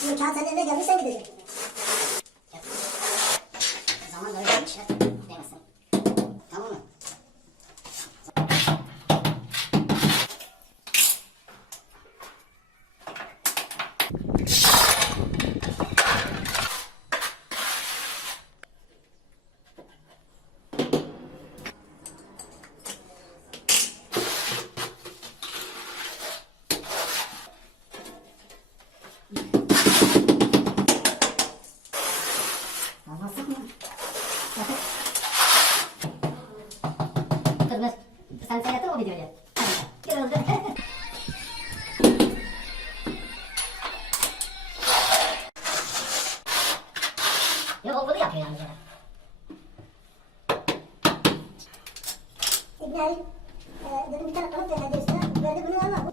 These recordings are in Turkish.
Şimdi kağıt senin eline gelmiş sen gideceksin. Zaman böyle gelmiş ya. Demesin. Tamam mı? Anlasın mı? Kızmış. Sen seyrettin mi o videoyu? Kırıldı. Ya o bunu yapıyor yani. İbrahim, dedim bir tane kanıt verdi üstüne. Verdi bunu ama.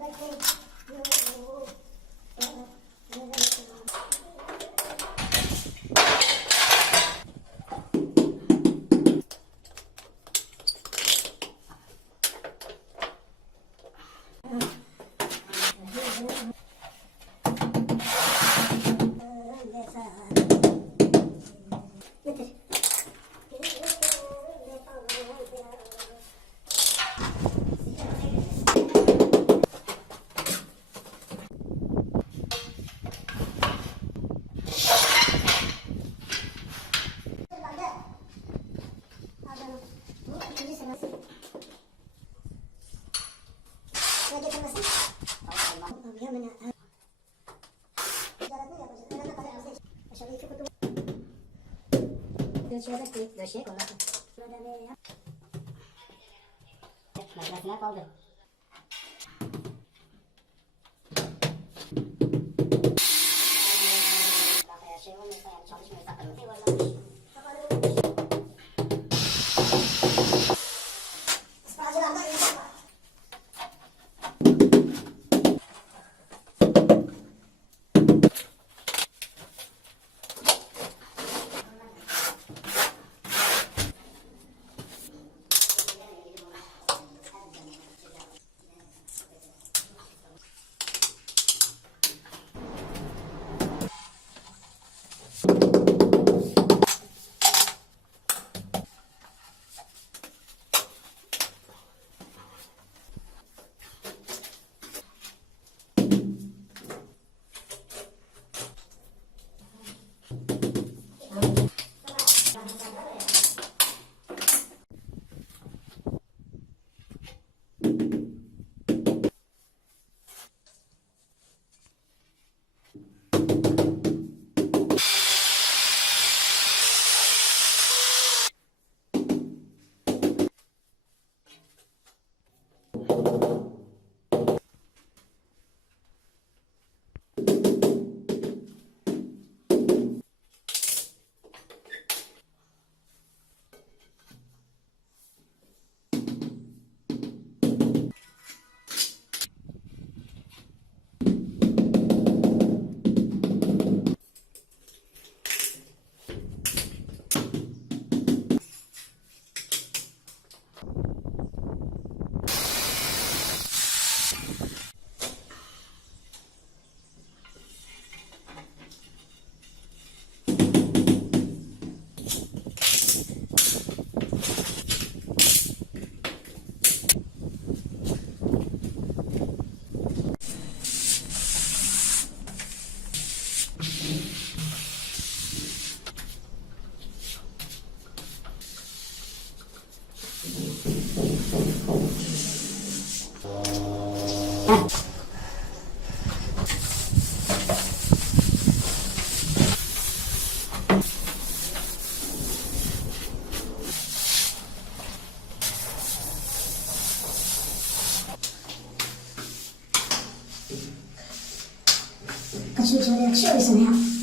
Getir. Bu ikinci seması. Ne getirmesin? Abi hemen ticaretini yapacağız. Önemli kadar bize aşağıda iki kutu. Döşeyecek, döşeyek ondan sonra. Makinesine kaldı. Eğer şey olmuyorsa yani çalışmıyorsa kırmızı. Isparacılarda insan var. Kaşığı şöyle yakışıyor musun ya?